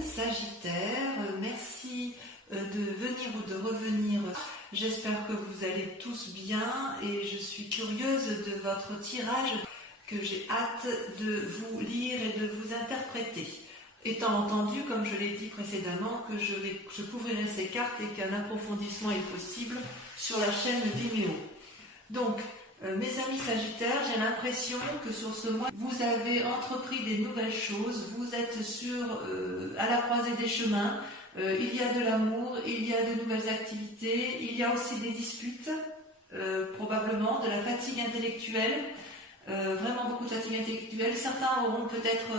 amis Sagittaires, merci de venir ou de revenir. J'espère que vous allez tous bien et je suis curieuse de votre tirage que j'ai hâte de vous lire et de vous interpréter. Étant entendu, comme je l'ai dit précédemment, que je couvrirai ces cartes et qu'un approfondissement est possible sur la chaîne Vimeo. Donc, mes amis Sagittaires, j'ai l'impression que sur ce mois, vous avez entrepris des nouvelles choses, vous êtes à la croisée des chemins, il y a de l'amour, il y a de nouvelles activités, il y a aussi des disputes, probablement, de la fatigue intellectuelle, vraiment beaucoup de fatigue intellectuelle. Certains auront peut-être,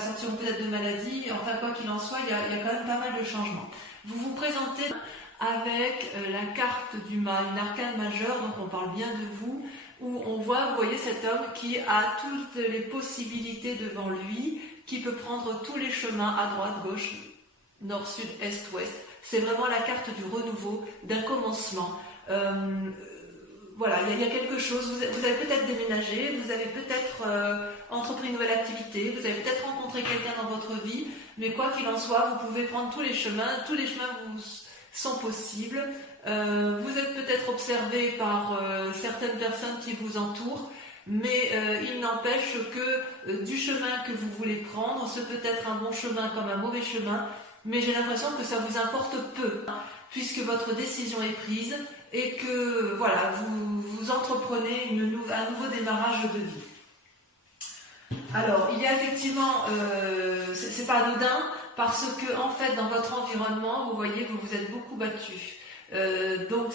sortiront peut-être de maladie, enfin quoi qu'il en soit, il y a quand même pas mal de changements. Vous vous présentez avec la carte du mal, une arcane majeure, donc on parle bien de vous, où on voit, vous voyez cet homme qui a toutes les possibilités devant lui, qui peut prendre tous les chemins à droite, gauche, nord, sud, est, ouest. C'est vraiment la carte du renouveau, d'un commencement. Voilà, il y a quelque chose, vous avez peut-être déménagé, vous avez peut-être entrepris une nouvelle activité, vous avez peut-être rencontré quelqu'un dans votre vie, mais quoi qu'il en soit, vous pouvez prendre tous les chemins vous sont possibles. Vous êtes peut-être observé par certaines personnes qui vous entourent, mais il n'empêche que du chemin que vous voulez prendre, ce peut être un bon chemin comme un mauvais chemin, mais j'ai l'impression que ça vous importe peu, puisque votre décision est prise et que voilà, vous entreprenez un nouveau démarrage de vie. Alors, il y a effectivement, c'est pas anodin, parce que en fait, dans votre environnement, vous voyez, vous vous êtes beaucoup battu. Donc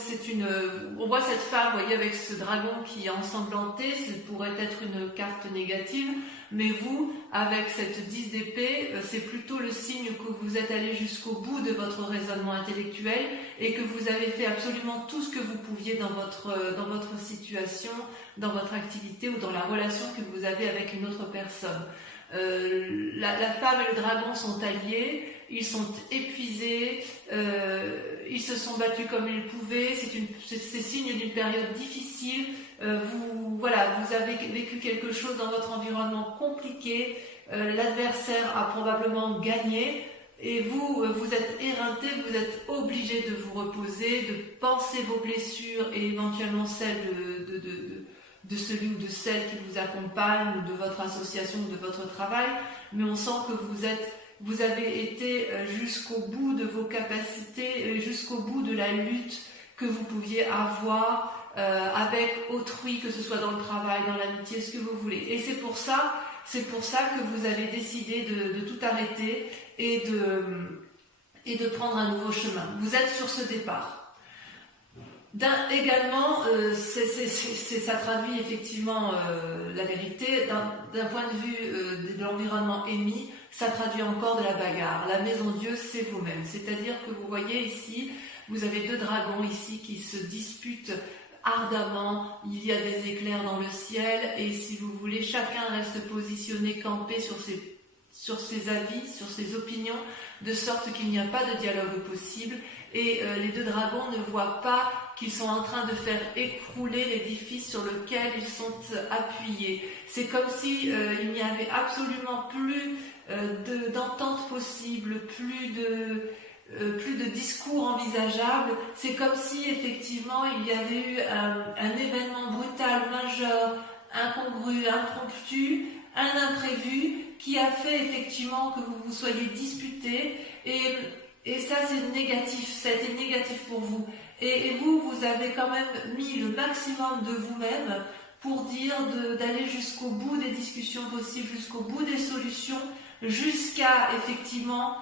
on voit cette femme, vous voyez, avec ce dragon qui est ensanglanté, ça pourrait être une carte négative, mais vous, avec cette 10 d'épée, c'est plutôt le signe que vous êtes allé jusqu'au bout de votre raisonnement intellectuel et que vous avez fait absolument tout ce que vous pouviez dans votre situation, dans votre activité ou dans la relation que vous avez avec une autre personne. La femme et le dragon sont alliés, ils sont épuisés, ils se sont battus comme ils pouvaient, c'est signe d'une période difficile, vous avez vécu quelque chose dans votre environnement compliqué, l'adversaire a probablement gagné, et vous êtes éreinté, vous êtes obligé de vous reposer, de penser vos blessures et éventuellement celles de celui ou de celle qui vous accompagne, ou de votre association, ou de votre travail, mais on sent que vous avez été jusqu'au bout de vos capacités, jusqu'au bout de la lutte que vous pouviez avoir avec autrui, que ce soit dans le travail, dans l'amitié, ce que vous voulez. Et c'est pour ça que vous avez décidé de tout arrêter et de prendre un nouveau chemin. Vous êtes sur ce départ. Également, ça traduit effectivement la vérité. D'un point de vue de l'environnement émis, ça traduit encore de la bagarre. La maison Dieu, c'est vous-même. C'est-à-dire que vous voyez ici, vous avez deux dragons ici qui se disputent ardemment. Il y a des éclairs dans le ciel et si vous voulez, chacun reste positionné, campé sur ses avis, sur ses opinions, de sorte qu'il n'y a pas de dialogue possible. Et les deux dragons ne voient pas qu'ils sont en train de faire écrouler l'édifice sur lequel ils sont appuyés. C'est comme si il n'y avait absolument plus d'entente possible, plus de discours envisageable. C'est comme si effectivement il y avait eu un événement brutal, majeur, incongru, impromptu, un imprévu qui a fait effectivement que vous vous soyez disputés et ça c'est négatif, ça a été négatif pour vous. Et vous avez quand même mis le maximum de vous-même pour dire d'aller jusqu'au bout des discussions possibles, jusqu'au bout des solutions, jusqu'à effectivement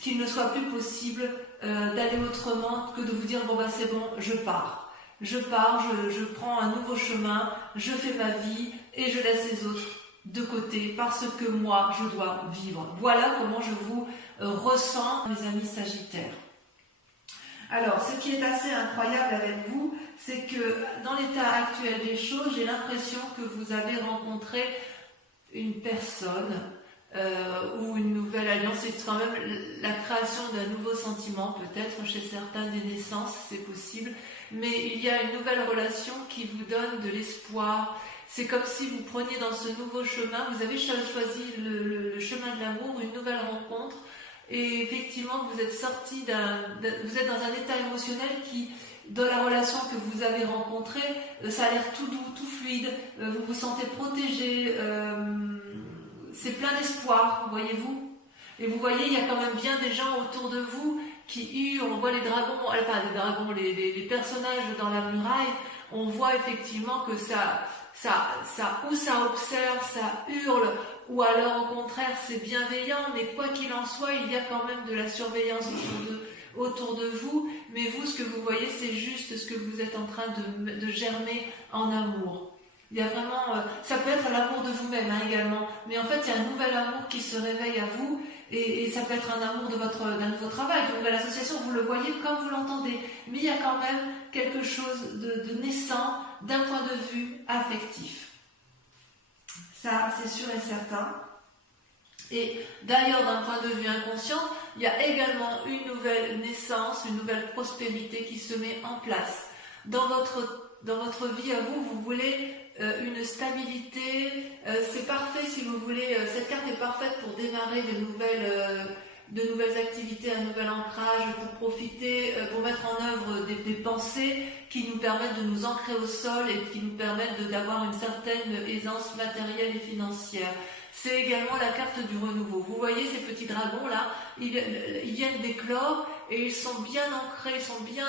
qu'il ne soit plus possible d'aller autrement que de vous dire bon bah c'est bon, je pars, je prends un nouveau chemin, je fais ma vie et je laisse les autres de côté parce que moi je dois vivre. Voilà comment je vous ressens, mes amis Sagittaires. Alors, ce qui est assez incroyable avec vous, c'est que dans l'état actuel des choses, j'ai l'impression que vous avez rencontré une personne ou une nouvelle alliance. C'est quand même la création d'un nouveau sentiment, peut-être chez certains des naissances, c'est possible. Mais il y a une nouvelle relation qui vous donne de l'espoir. C'est comme si vous preniez dans ce nouveau chemin, vous avez choisi le chemin de l'amour, une nouvelle rencontre. Et effectivement, vous êtes sorti vous êtes dans un état émotionnel qui, dans la relation que vous avez rencontrée, ça a l'air tout doux, tout fluide, vous vous sentez protégé, c'est plein d'espoir, voyez-vous. Et vous voyez, il y a quand même bien des gens autour de vous qui hurlent, on voit les dragons, les personnages dans la muraille, on voit effectivement que ça observe, ça hurle, ou alors au contraire c'est bienveillant, mais quoi qu'il en soit, il y a quand même de la surveillance autour de vous, mais vous, ce que vous voyez, c'est juste ce que vous êtes en train de germer en amour. Il y a vraiment, ça peut être l'amour de vous-même également, mais en fait il y a un nouvel amour qui se réveille à vous, et ça peut être un amour d'un nouveau travail, d'une nouvelle association, vous le voyez comme vous l'entendez, mais il y a quand même quelque chose de naissant d'un point de vue affectif. Ça, c'est sûr et certain. Et d'ailleurs, d'un point de vue inconscient, il y a également une nouvelle naissance, une nouvelle prospérité qui se met en place. Dans votre vie à vous, vous voulez une stabilité, c'est parfait si vous voulez, cette carte est parfaite pour démarrer de nouvelles activités, un nouvel ancrage, pour profiter, pour mettre en œuvre des pensées qui nous permettent de nous ancrer au sol et qui nous permettent d'avoir une certaine aisance matérielle et financière. C'est également la carte du renouveau. Vous voyez ces petits dragons là, ils viennent d'éclore et ils sont bien ancrés, ils sont bien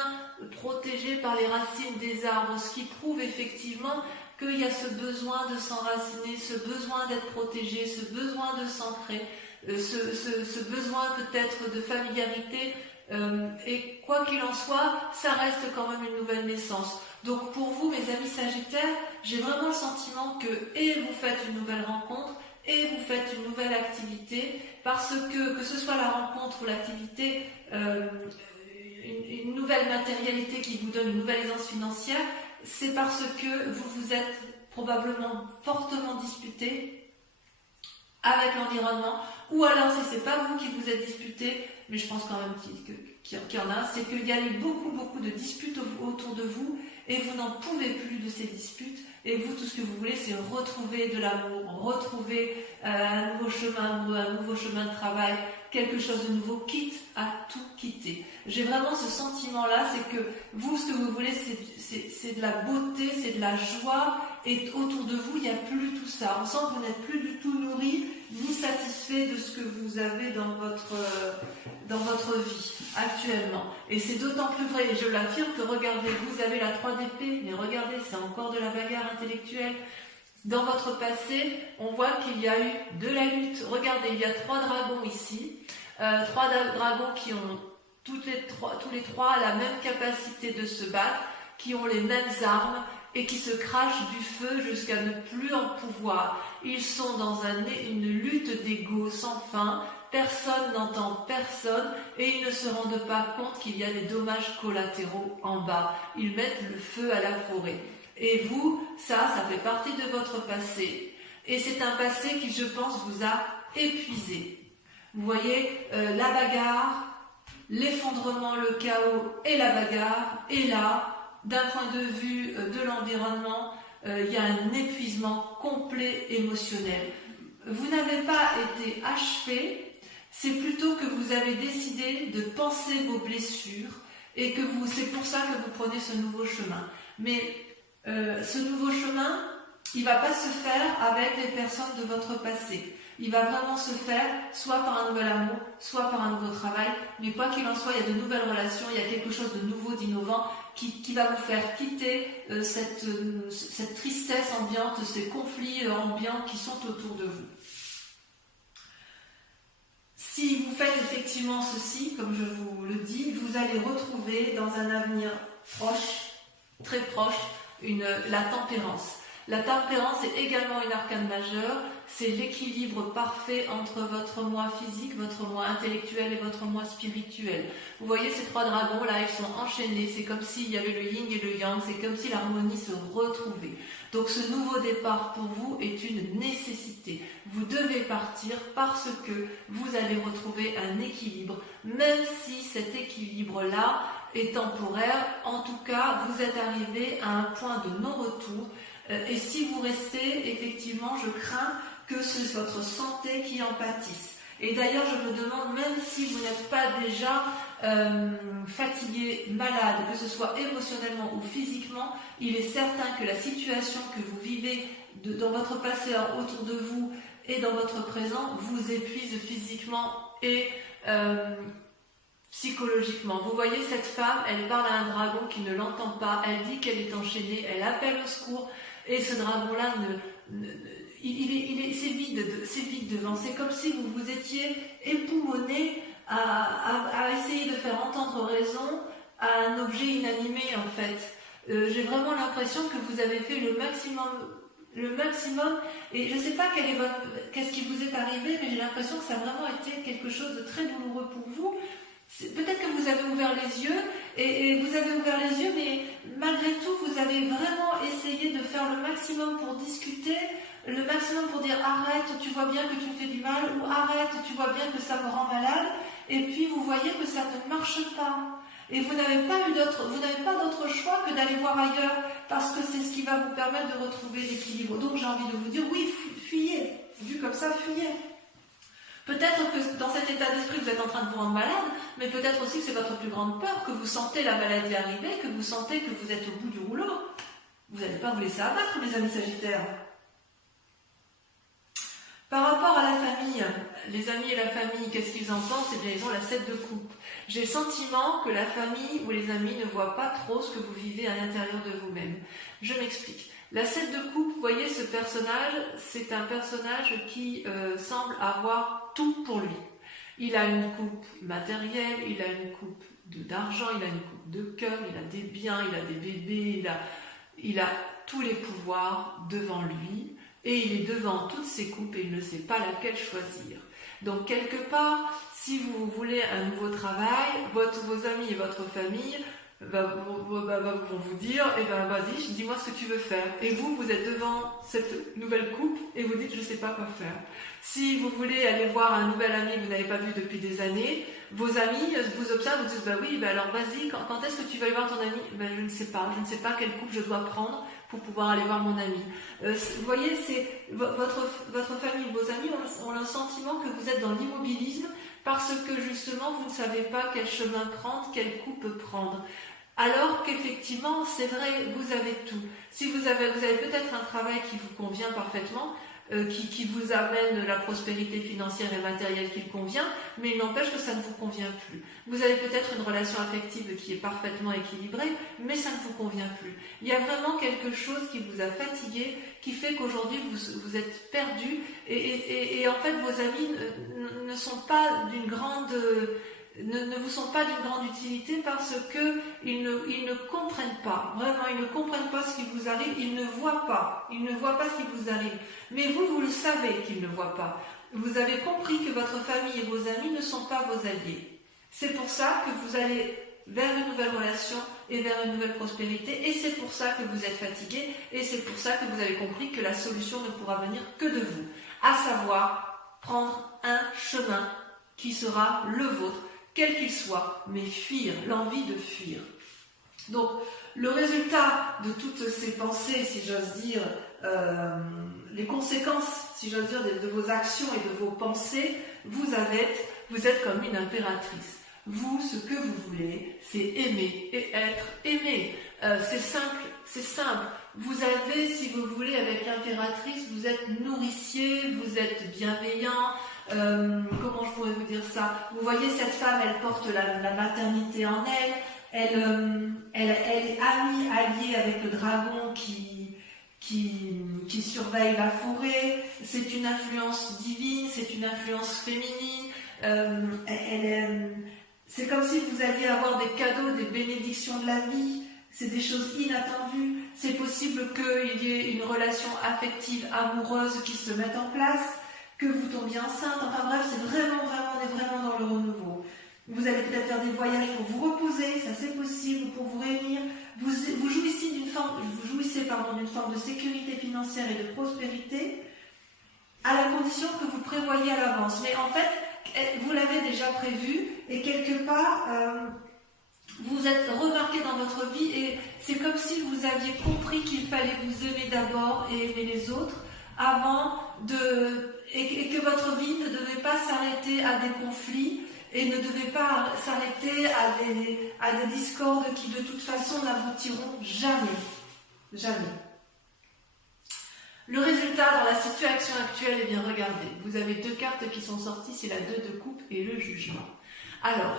protégés par les racines des arbres, ce qui prouve effectivement qu'il y a ce besoin de s'enraciner, ce besoin d'être protégé, ce besoin de s'ancrer, ce besoin peut-être de familiarité, et quoi qu'il en soit, ça reste quand même une nouvelle naissance. Donc pour vous, mes amis Sagittaires, j'ai vraiment le sentiment que vous faites une nouvelle rencontre, et vous faites une nouvelle activité, parce que ce soit la rencontre ou l'activité, une nouvelle matérialité qui vous donne une nouvelle aisance financière, c'est parce que vous vous êtes probablement fortement disputé avec l'environnement, ou alors si c'est pas vous qui vous êtes disputé, mais je pense quand même qu'il y en a, c'est qu'il y a eu beaucoup de disputes autour de vous, et vous n'en pouvez plus de ces disputes, et vous, tout ce que vous voulez, c'est retrouver de l'amour, retrouver un nouveau chemin, un nouveau chemin de travail, quelque chose de nouveau, quitte à tout quitter. J'ai vraiment ce sentiment-là, c'est que vous, ce que vous voulez, c'est de la beauté, c'est de la joie, et autour de vous, il n'y a plus tout ça. On sent que vous n'êtes plus du tout nourri, ni satisfait de ce que vous avez dans votre vie actuellement. Et c'est d'autant plus vrai, et je l'affirme, que regardez, vous avez la 3 d'épée, mais regardez, c'est encore de la bagarre intellectuelle. Dans votre passé, on voit qu'il y a eu de la lutte. Regardez, il y a 3 dragons ici, 3 dragons qui ont tous les trois la même capacité de se battre, qui ont les mêmes armes et qui se crachent du feu jusqu'à ne plus en pouvoir. Ils sont dans une lutte d'ego sans fin, personne n'entend personne et ils ne se rendent pas compte qu'il y a des dommages collatéraux en bas. Ils mettent le feu à la forêt. Et vous, ça fait partie de votre passé. Et c'est un passé qui, je pense, vous a épuisé. Vous voyez, la bagarre, l'effondrement, le chaos et la bagarre. Et là, d'un point de vue de l'environnement, il y a un épuisement complet émotionnel. Vous n'avez pas été achevé, c'est plutôt que vous avez décidé de penser vos blessures et que c'est pour ça que vous prenez ce nouveau chemin. Mais ce nouveau chemin, il ne va pas se faire avec les personnes de votre passé. Il va vraiment se faire soit par un nouvel amour, soit par un nouveau travail. Mais quoi qu'il en soit, il y a de nouvelles relations, il y a quelque chose de nouveau, d'innovant qui va vous faire quitter cette tristesse ambiante, ces conflits ambiants qui sont autour de vous. Si vous faites effectivement ceci, comme je vous le dis, vous allez retrouver dans un avenir proche, très proche, la tempérance. La tempérance est également une arcane majeure, c'est l'équilibre parfait entre votre moi physique, votre moi intellectuel et votre moi spirituel. Vous voyez ces 3 dragons là, ils sont enchaînés, c'est comme s'il y avait le yin et le yang, c'est comme si l'harmonie se retrouvait. Donc ce nouveau départ pour vous est une nécessité. Vous devez partir parce que vous allez retrouver un équilibre, même si cet équilibre-là est temporaire. En tout cas, vous êtes arrivé à un point de non-retour. Et si vous restez, effectivement, je crains que c'est votre santé qui en pâtisse. Et d'ailleurs, je me demande, même si vous n'êtes pas déjà fatigué, malade, que ce soit émotionnellement ou physiquement, il est certain que la situation que vous vivez dans votre passé autour de vous et dans votre présent vous épuise physiquement et psychologiquement. Vous voyez cette femme, elle parle à un dragon qui ne l'entend pas, elle dit qu'elle est enchaînée, elle appelle au secours, et ce dragon-là c'est vide devant. C'est comme si vous vous étiez époumoné à essayer de faire entendre raison à un objet inanimé en fait. J'ai vraiment l'impression que vous avez fait le maximum, et je ne sais pas qu'est-ce qui vous est arrivé, mais j'ai l'impression que ça a vraiment été quelque chose de très douloureux pour vous. Peut-être que vous avez ouvert les yeux, et vous avez ouvert les yeux, mais malgré tout, vous avez vraiment essayé de faire le maximum pour discuter, le maximum pour dire arrête, tu vois bien que tu me fais du mal, ou arrête, tu vois bien que ça me rend malade, et puis vous voyez que ça ne marche pas. Et vous n'avez pas d'autre choix que d'aller voir ailleurs, parce que c'est ce qui va vous permettre de retrouver l'équilibre. Donc j'ai envie de vous dire, oui, fuyez, vu comme ça, fuyez. Peut-être que dans cet état d'esprit, vous êtes en train de vous rendre malade, mais peut-être aussi que c'est votre plus grande peur, que vous sentez la maladie arriver, que vous sentez que vous êtes au bout du rouleau. Vous n'allez pas vous laisser abattre, les amis Sagittaires. Par rapport à la famille, les amis et la famille, qu'est-ce qu'ils en pensent? Eh bien, ils ont la 7 de coupe. J'ai le sentiment que la famille ou les amis ne voient pas trop ce que vous vivez à l'intérieur de vous-même. Je m'explique. La 7 de coupe, vous voyez, ce personnage, c'est un personnage qui semble avoir tout pour lui. Il a une coupe matérielle, il a une coupe d'argent, il a une coupe de cœur, il a des biens, il a des bébés, il a tous les pouvoirs devant lui. Et il est devant toutes ces coupes et il ne sait pas laquelle choisir. Donc quelque part, si vous voulez un nouveau travail, vos amis et votre famille vont vous dire, eh ben vas-y, dis-moi ce que tu veux faire. Et vous êtes devant cette nouvelle coupe et vous dites, je ne sais pas quoi faire. Si vous voulez aller voir un nouvel ami que vous n'avez pas vu depuis des années, vos amis vous observent, vous disent, bah oui, bah alors vas-y, quand est-ce que tu vas aller voir ton ami? Ben je ne sais pas quelle coupe je dois prendre pour pouvoir aller voir mon ami. Vous voyez, c'est votre famille, vos amis ont le sentiment que vous êtes dans l'immobilisme parce que justement vous ne savez pas quel chemin prendre, quelle coupe prendre. Alors qu'effectivement, c'est vrai, vous avez tout. Si vous avez peut-être un travail qui vous convient parfaitement, qui vous amène la prospérité financière et matérielle qui convient, mais il n'empêche que ça ne vous convient plus. Vous avez peut-être une relation affective qui est parfaitement équilibrée, mais ça ne vous convient plus. Il y a vraiment quelque chose qui vous a fatigué, qui fait qu'aujourd'hui vous êtes perdu, et en fait vos amis ne sont pas d'une grande... Ne vous sont pas d'une grande utilité parce qu'ils ne comprennent pas, vraiment ils ne comprennent pas ce qui vous arrive, ils ne voient pas ce qui vous arrive, mais vous le savez qu'ils ne voient pas, vous avez compris que votre famille et vos amis ne sont pas vos alliés, c'est pour ça que vous allez vers une nouvelle relation et vers une nouvelle prospérité, et c'est pour ça que vous êtes fatigué, et c'est pour ça que vous avez compris que la solution ne pourra venir que de vous, à savoir prendre un chemin qui sera le vôtre, quel qu'il soit, mais fuir, l'envie de fuir. Donc, le résultat de toutes ces pensées, si j'ose dire, les conséquences, si j'ose dire, de vos actions et de vos pensées, vous êtes comme une impératrice. Vous, ce que vous voulez, c'est aimer et être aimé. C'est simple. Vous avez, si vous voulez, avec l'impératrice, vous êtes nourricier, vous êtes bienveillant. Comment je pourrais vous dire ça? Vous voyez, cette femme, elle porte la maternité en elle est alliée avec le dragon qui surveille la forêt. C'est une influence divine, c'est une influence féminine. C'est comme si vous alliez avoir des cadeaux, des bénédictions de la vie. C'est des choses inattendues. C'est possible qu'il y ait une relation affective, amoureuse qui se mette en place, que vous tombiez enceinte. Enfin bref, c'est vraiment, on est vraiment dans le renouveau. Vous allez peut-être faire des voyages pour vous reposer, ça c'est possible, pour vous réunir. Vous jouissez d'une forme de sécurité financière et de prospérité, à la condition que vous prévoyez à l'avance. Mais en fait, vous l'avez déjà prévu, et quelque part, vous êtes remarqué dans votre vie, et c'est comme si vous aviez compris qu'il fallait vous aimer d'abord et aimer les autres, et que votre vie ne devait pas s'arrêter s'arrêter à des conflits et ne devez pas s'arrêter à des discordes qui de toute façon n'aboutiront jamais. Jamais. Le résultat dans la situation actuelle, eh bien regardez, vous avez deux cartes qui sont sorties, c'est la 2 de coupe et le jugement. Alors,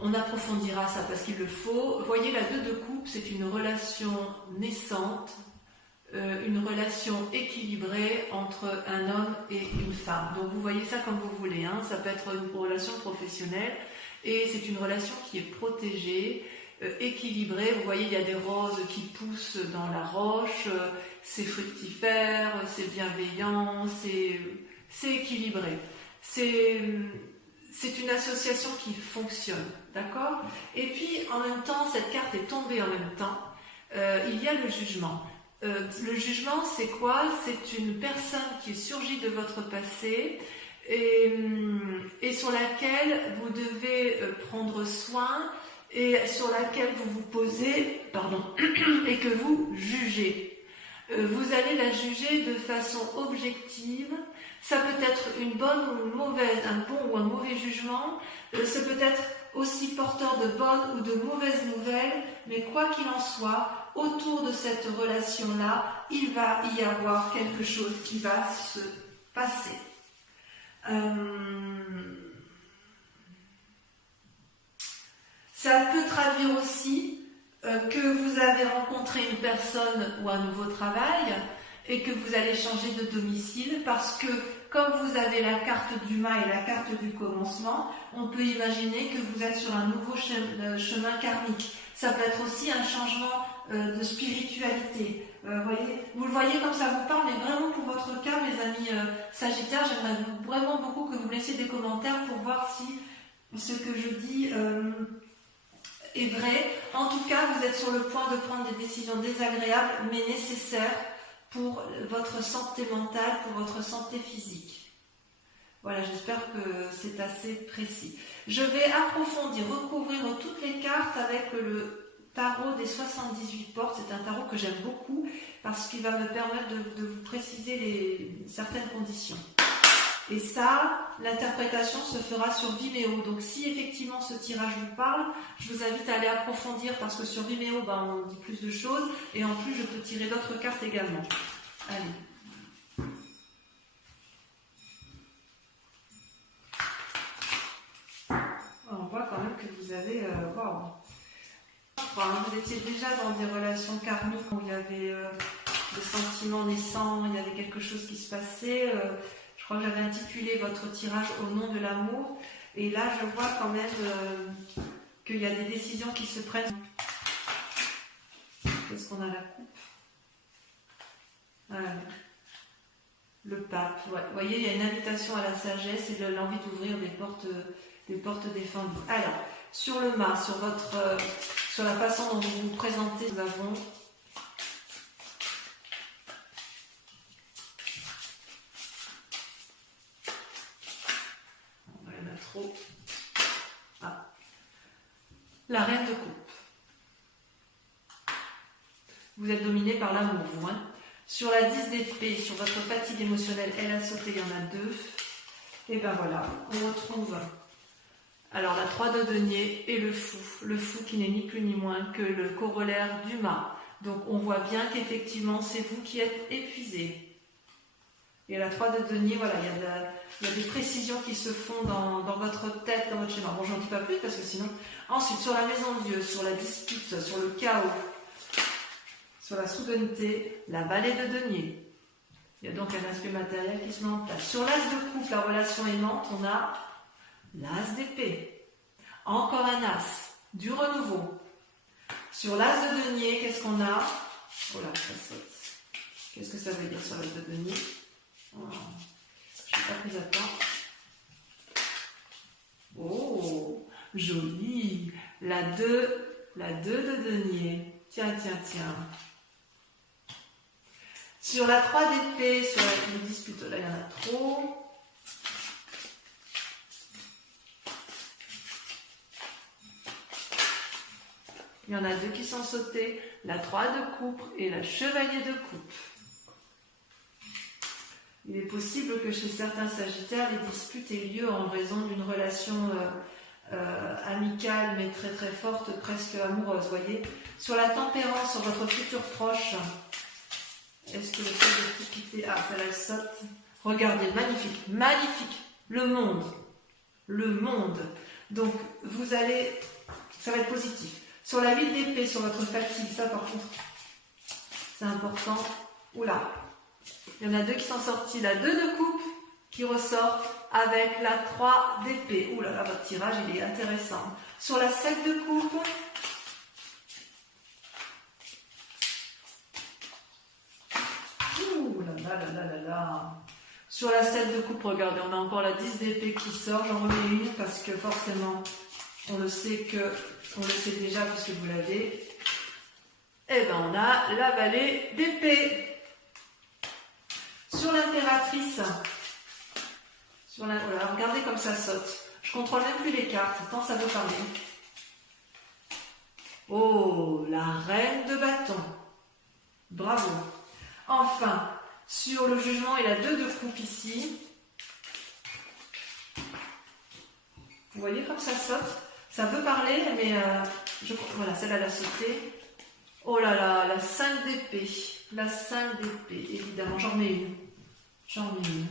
on approfondira ça parce qu'il le faut. Vous voyez, la 2 de coupe, c'est une relation naissante, une relation équilibrée entre un homme et une femme. Donc vous voyez ça comme vous voulez, hein. Ça peut être une relation professionnelle et c'est une relation qui est protégée, équilibrée. Vous voyez, il y a des roses qui poussent dans la roche, c'est fructifère, c'est bienveillant, c'est équilibré. C'est une association qui fonctionne, d'accord? Et puis, en même temps, cette carte est tombée en même temps. Il y a le jugement. Le jugement, c'est quoi? C'est une personne qui surgit de votre passé et sur laquelle vous devez prendre soin et sur laquelle vous vous posez, et que vous jugez. Vous allez la juger de façon objective. Ça peut être une bonne ou une mauvaise, un bon ou un mauvais jugement. Ça peut être aussi porteur de bonnes ou de mauvaises nouvelles. Mais quoi qu'il en soit, autour de cette relation-là, il va y avoir quelque chose qui va se passer. Ça peut traduire aussi que vous avez rencontré une personne ou un nouveau travail et que vous allez changer de domicile parce que comme vous avez la carte du mât et la carte du commencement, on peut imaginer que vous êtes sur un nouveau chemin karmique. Ça peut être aussi un changement de spiritualité. Vous le voyez comme ça vous parle, mais vraiment pour votre cas, mes amis Sagittaires, j'aimerais vraiment beaucoup que vous me laissiez des commentaires pour voir si ce que je dis est vrai. En tout cas, vous êtes sur le point de prendre des décisions désagréables, mais nécessaires pour votre santé mentale, pour votre santé physique. Voilà, j'espère que c'est assez précis. Je vais approfondir, recouvrir toutes les cartes avec le tarot des 78 portes. C'est un tarot que j'aime beaucoup parce qu'il va me permettre de vous préciser certaines conditions. Et ça, l'interprétation se fera sur Vimeo. Donc si effectivement ce tirage vous parle, je vous invite à aller approfondir parce que sur Vimeo, on dit plus de choses. Et en plus, je peux tirer d'autres cartes également. Allez. On voit quand même que vous avez... vous étiez déjà dans des relations karmiques où il y avait des sentiments naissants, il y avait quelque chose qui se passait... Je crois que j'avais intitulé votre tirage au nom de l'amour. Et là, je vois quand même qu'il y a des décisions qui se prennent. Qu'est-ce qu'on a la coupe? Le pape. Ouais. Vous voyez, il y a une invitation à la sagesse et l'envie d'ouvrir des portes défendues. Alors, sur le mât, sur la façon dont vous vous présentez, nous avons... La reine de coupe. Vous êtes dominé par l'amour, vous. Sur la 10 d'épée, sur votre fatigue émotionnelle, elle a sauté, il y en a 2. Et ben voilà, on retrouve alors la 3 de denier et le fou. Le fou qui n'est ni plus ni moins que le corollaire du mât. Donc on voit bien qu'effectivement c'est vous qui êtes épuisé. Et la 3 de denier, voilà, il y a des précisions qui se font dans votre tête, dans votre schéma. Bon, j'en dis pas plus parce que sinon... Ensuite, sur la maison de Dieu, sur la dispute, sur le chaos, sur la souveraineté, la vallée de denier. Il y a donc un aspect matériel qui se met en place. Sur l'as de coupe, la relation aimante, on a l'as d'épée. Encore un as, du renouveau. Sur l'as de denier, qu'est-ce qu'on a? Oh là, ça saute. Qu'est-ce que ça veut dire sur l'as de denier? Oh, je n'ai pas pris à temps. Oh, joli. La 2 de denier. Tiens. Sur la 3 d'épée, sur la dispute, là il y en a trop. Il y en a 2 qui sont sautés. La 3 de coupe et la chevalier de coupe. Il est possible que chez certains Sagittaires, les disputes aient lieu en raison d'une relation amicale, mais très très forte, presque amoureuse, voyez. Sur la tempérance, sur votre futur proche, est-ce que le fait de tout quitter... Ah, ça la saute. Regardez, magnifique, magnifique. Le monde. Le monde. Donc, vous allez... Ça va être positif. Sur la 8 d'épée, sur votre fatigue, ça par contre, c'est important. Oula, il y en a deux qui sont sortis. La 2 de coupe qui ressort avec la 3 d'épée. Oula, là, votre tirage, il est intéressant. Sur la 7 de coupe, sur la 7 de coupe, regardez, on a encore la 10 d'épée qui sort. J'en remets une parce que forcément, on le sait déjà puisque vous l'avez. Et ben on a la vallée d'épée. Sur l'impératrice, voilà, regardez comme ça saute. Je contrôle même plus les cartes, tant ça veut parler. Oh, la reine de bâton. Bravo. Enfin, sur le jugement et la 2 de coupe ici. Vous voyez comme ça saute? Ça peut parler, mais voilà, celle-là l'a sauté. Oh là là, la 5 d'épée. La 5 d'épée, évidemment. J'en mets une. J'en mets une.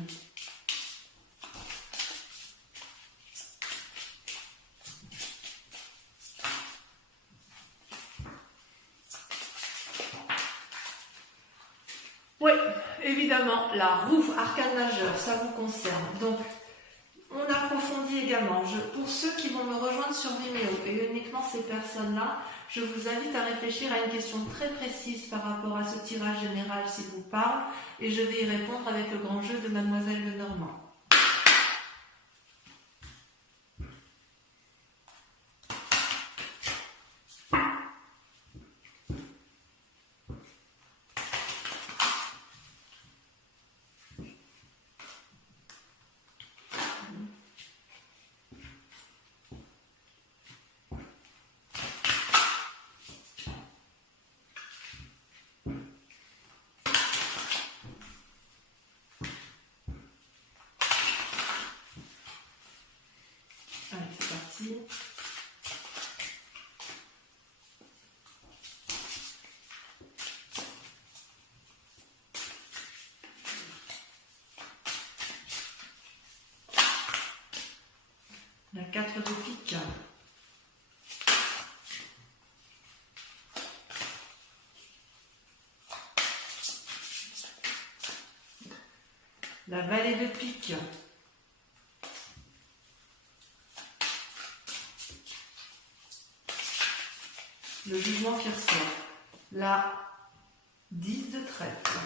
Oui, évidemment, la roue, arcane majeur, ça vous concerne. Donc, on approfondit également. Pour ceux qui vont me rejoindre sur Vimeo, et uniquement ces personnes-là, je vous invite à réfléchir à une question très précise par rapport à ce tirage général s'il vous parle, et je vais y répondre avec le grand jeu de Mademoiselle Lenormand. Allez, c'est parti. La 4 de pique. La vallée de pique. Le jugement qui ressort. La 10 de trèfle.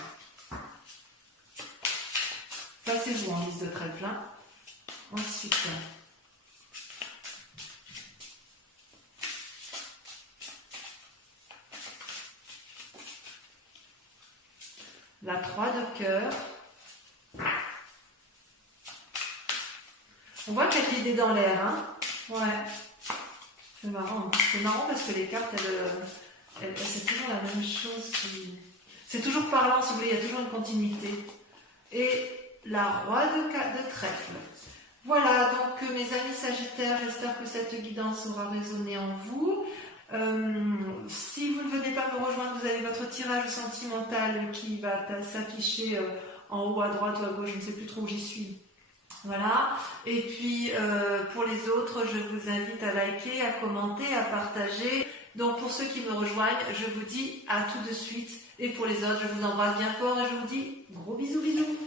Ça c'est vous en 10 de trèfle. Hein. Ensuite, la 3 de cœur. On voit qu'il y a de l'idée dans l'air. Hein. Ouais. C'est marrant. C'est marrant parce que les cartes, c'est toujours la même chose. C'est toujours parlant, si vous voulez, il y a toujours une continuité. Et la roi de trèfle. Voilà, donc mes amis Sagittaires, j'espère que cette guidance aura résonné en vous. Si vous ne venez pas me rejoindre, vous avez votre tirage sentimental qui va s'afficher en haut à droite ou à gauche, je ne sais plus trop où j'y suis. Voilà, et puis pour les autres, je vous invite à liker, à commenter, à partager. Donc pour ceux qui me rejoignent, je vous dis à tout de suite. Et pour les autres, je vous embrasse bien fort et je vous dis gros bisous bisous.